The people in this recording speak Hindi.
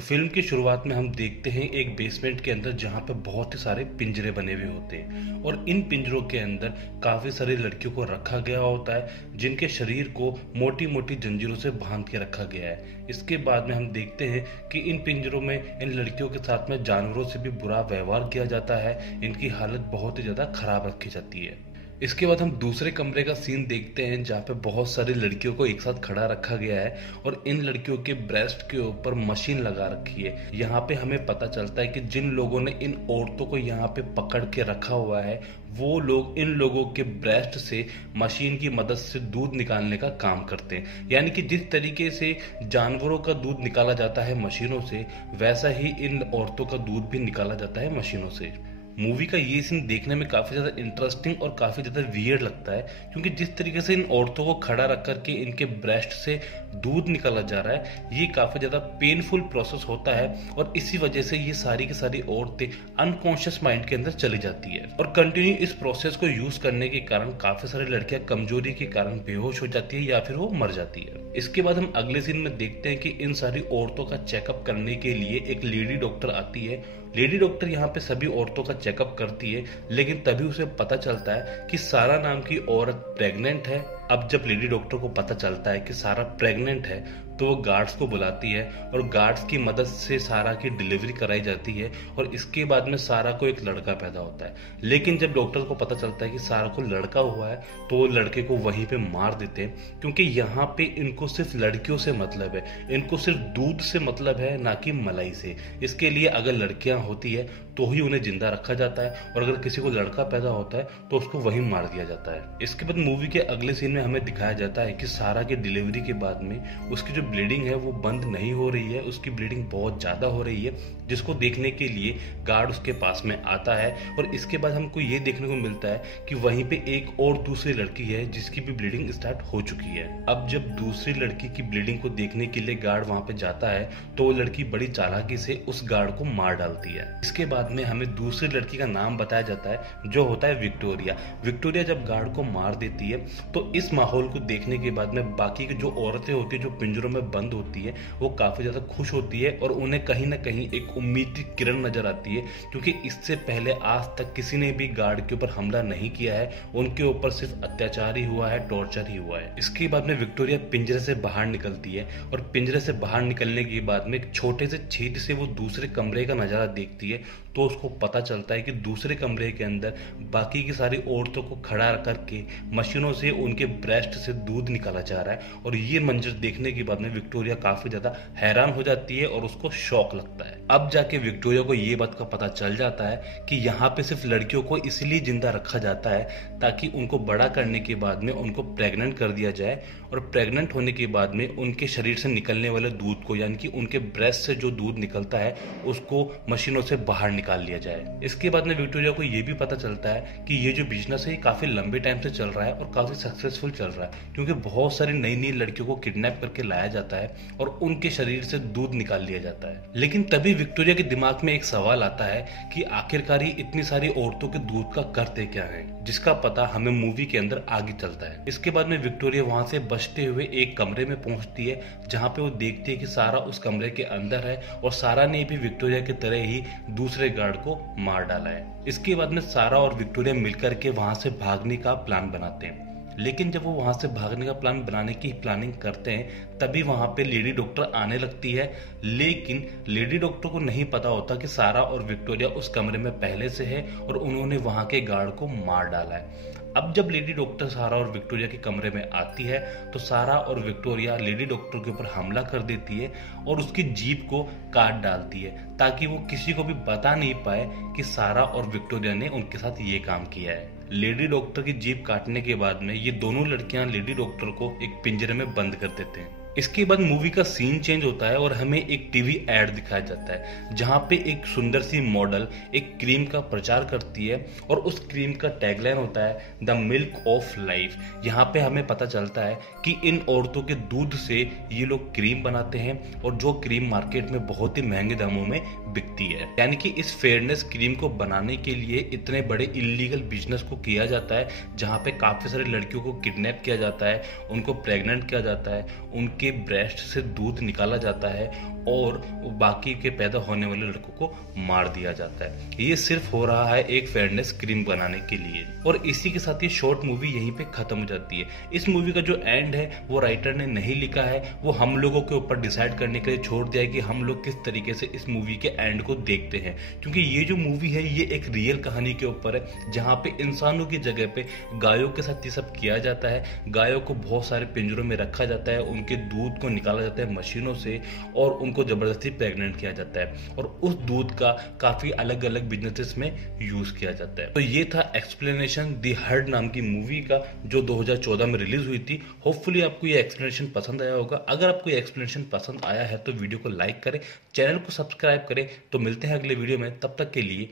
तो फिल्म की शुरुआत में हम देखते हैं एक बेसमेंट के अंदर जहाँ पे बहुत ही सारे पिंजरे बने हुए होते हैं और इन पिंजरों के अंदर काफी सारी लड़कियों को रखा गया होता है जिनके शरीर को मोटी मोटी जंजीरों से बांध के रखा गया है। इसके बाद में हम देखते हैं कि इन पिंजरों में इन लड़कियों के साथ में जानवरों से भी बुरा व्यवहार किया जाता है। इनकी हालत बहुत ही ज्यादा खराब रखी जाती है। इसके बाद हम दूसरे कमरे का सीन देखते हैं जहाँ पे बहुत सारी लड़कियों को एक साथ खड़ा रखा गया है और इन लड़कियों के ब्रेस्ट के ऊपर मशीन लगा रखी है। यहाँ पे हमें पता चलता है कि जिन लोगों ने इन औरतों को यहाँ पे पकड़ के रखा हुआ है वो लोग इन लोगों के ब्रेस्ट से मशीन की मदद से दूध निकालने का काम करते हैं। यानी कि जिस तरीके से जानवरों का दूध निकाला जाता है मशीनों से, वैसा ही इन औरतों का दूध भी निकाला जाता है मशीनों से। मूवी का ये सीन देखने में काफी ज्यादा इंटरेस्टिंग और काफी ज्यादा वियर्ड लगता है क्योंकि जिस तरीके से इन औरतों को खड़ा रख करके इनके ब्रेस्ट से दूध निकाला जा रहा है ये काफी ज्यादा पेनफुल प्रोसेस होता है और इसी वजह से ये सारी की सारी औरतें अनकॉन्शियस माइंड के अंदर चली जाती है और कंटिन्यू इस प्रोसेस को यूज करने के कारण काफी सारी लड़कियां कमजोरी के कारण बेहोश हो जाती है या फिर वो मर जाती है। इसके बाद हम अगले सीन में देखते हैं कि इन सारी औरतों का चेकअप करने के लिए एक लेडी डॉक्टर आती है। लेडी डॉक्टर यहाँ पे सभी औरतों का चेकअप करती है लेकिन तभी उसे पता चलता है कि सारा नाम की औरत प्रेग्नेंट है। अब जब लेडी डॉक्टर को पता चलता है कि सारा प्रेग्नेंट है तो वो गार्ड्स को बुलाती है और गार्ड्स की मदद से सारा की डिलीवरी कराई जाती है और इसके बाद में सारा को एक लड़का पैदा होता है। लेकिन जब डॉक्टर को पता चलता है कि सारा को लड़का हुआ है तो वो लड़के को वहीं पे मार देते हैं क्योंकि यहाँ पे इनको सिर्फ लड़कियों से मतलब है, इनको सिर्फ दूध से मतलब है ना कि मलाई से। इसके लिए अगर लड़कियां होती है तो ही उन्हें जिंदा रखा जाता है और अगर किसी को लड़का पैदा होता है तो उसको वहीं मार दिया जाता है। इसके बाद मूवी के अगले सीन में हमें दिखाया जाता है कि सारा की डिलीवरी के बाद में उसकी जो ब्लीडिंग है वो बंद नहीं हो रही है, उसकी ब्लीडिंग बहुत ज्यादा हो रही है जिसको देखने के लिए गार्ड उसके पास में आता है और इसके बाद हमको ये देखने को मिलता है कि वहीं पे एक और दूसरी लड़की है जिसकी भी ब्लीडिंग स्टार्ट हो चुकी है। अब जब दूसरी लड़की की ब्लीडिंग को देखने के लिए गार्ड वहां पे जाता है तो वो लड़की बड़ी चालाकी से उस गार्ड को मार डालती है। इसके बाद में हमें दूसरी लड़की का नाम बताया जाता है जो होता है विक्टोरिया। विक्टोरिया जब गार्ड को मार देती है तो इस माहौल को देखने के बाद में बाकी की जो औरतें होती है जो पिंजरों में बंद होती है वो काफी ज्यादा खुश होती है और उन्हें कहीं ना कहीं एक उम्मीद की किरण नजर आती है क्योंकि इससे पहले आज तक किसी ने भी गार्ड के ऊपर हमला नहीं किया है, उनके ऊपर सिर्फ अत्याचार ही हुआ है, टॉर्चर ही हुआ है। इसके बाद में विक्टोरिया पिंजरे से बाहर निकलती है और पिंजरे से बाहर निकलने के बाद में एक छोटे से छेद से वो दूसरे कमरे का नजारा देखती है तो उसको पता चलता है कि दूसरे कमरे के अंदर बाकी की सारी औरतों को खड़ा करके मशीनों से उनके ब्रेस्ट से दूध निकाला जा रहा है और ये मंजर देखने के बाद में विक्टोरिया काफी ज्यादा हैरान हो जाती है और उसको शौक लगता है। अब जाके विक्टोरिया को ये बात का पता चल जाता है कि यहाँ पे सिर्फ लड़कियों को इसलिए जिंदा रखा जाता है ताकि उनको बड़ा करने के बाद में उनको प्रेग्नेंट कर दिया जाए और प्रेग्नेंट होने के बाद में उनके शरीर से निकलने वाले दूध को यानी कि उनके ब्रेस्ट से जो दूध निकलता है उसको मशीनों से बाहर निकाल लिया जाए। इसके बाद में विक्टोरिया को ये भी पता चलता है कि ये जो बिजनेस है काफी लंबे टाइम से चल रहा है और काफी सक्सेसफुल चल रहा है क्योंकि बहुत सारी नई नई लड़कियों को किडनैप करके लाया जाता है और उनके शरीर से दूध निकाल लिया जाता है। लेकिन तभी विक्टोरिया के दिमाग में एक सवाल आता है कि आखिरकार इतनी सारी औरतों के दूध का करते क्या है, जिसका पता हमें मूवी के अंदर आगे चलता है। इसके बाद में विक्टोरिया वहां से बचते हुए एक कमरे में पहुंचती है जहां पे वो देखती है कि सारा उस कमरे के अंदर है और सारा ने भी विक्टोरिया की तरह ही दूसरे गार्ड को मार डाला है। इसके बाद में सारा और विक्टोरिया मिलकर के वहां से भागने का प्लान बनाते हैं। लेकिन जब वो वहां से भागने का प्लान बनाने की प्लानिंग करते हैं तभी वहां पे लेडी डॉक्टर आने लगती है। लेकिन लेडी डॉक्टर को नहीं पता होता कि सारा और विक्टोरिया उस कमरे में पहले से है और उन्होंने वहां के गार्ड को मार डाला है। अब जब लेडी डॉक्टर सारा और विक्टोरिया के कमरे में आती है तो सारा और विक्टोरिया लेडी डॉक्टर के ऊपर हमला कर देती है और उसकी जीभ को काट डालती है ताकि वो किसी को भी बता नहीं पाए कि सारा और विक्टोरिया ने उनके साथ ये काम किया है। लेडी डॉक्टर की जीभ काटने के बाद में ये दोनों लड़कियां लेडी डॉक्टर को एक पिंजरे में बंद कर देते हैं। इसके बाद मूवी का सीन चेंज होता है और हमें एक टीवी एड दिखाया जाता है जहां पे एक सुंदर सी मॉडल एक क्रीम का प्रचार करती है और उस क्रीम का टैगलाइन होता है द मिल्क ऑफ लाइफ। यहाँ पे हमें पता चलता है कि इन औरतों के दूध से ये लोग क्रीम बनाते हैं और जो क्रीम मार्केट में बहुत ही महंगे दामों में बिकती है। यानी कि इस फेयरनेस क्रीम को बनाने के लिए इतने बड़े इलीगल बिजनेस को किया जाता है जहाँ पे काफी सारी लड़कियों को किडनैप किया जाता है, उनको प्रेग्नेंट किया जाता है, उनके के ब्रेस्ट से दूध निकाला जाता है और बाकी के पैदा होने वाले लड़कों को मार दिया जाता है। ये सिर्फ हो रहा है एक फेयरनेस क्रीम बनाने के लिए। और इसी के साथ ये शॉर्ट मूवी यहीं पे खत्म हो जाती है। इस मूवी का जो एंड है वो राइटर ने नहीं लिखा है, वो हम लोगों के ऊपर डिसाइड करने के लिए छोड़ दिया है कि हम लोग किस तरीके से इस मूवी के एंड को देखते हैं। क्योंकि ये जो मूवी है ये एक रियल कहानी के ऊपर है, जहाँ पे इंसानों की जगह पे गायों के साथ ये सब किया जाता है। गायों को बहुत सारे पिंजरों में रखा जाता है, उनके दूध को निकाला जाता है मशीनों से और उनको जबरदस्ती प्रेग्नेंट किया जाता है और उस दूध का काफी अलग अलग बिजनेसेस में यूज किया जाता है। तो ये था एक्सप्लेनेशन दी हर्ड नाम की मूवी का, जो 2014 में रिलीज हुई थी। होपफुली आपको ये एक्सप्लेनेशन पसंद आया होगा। अगर आपको ये एक्सप्लेनेशन पसंद आया है तो वीडियो को लाइक करें, चैनल को सब्सक्राइब करें। तो मिलते हैं अगले वीडियो में, तब तक के लिए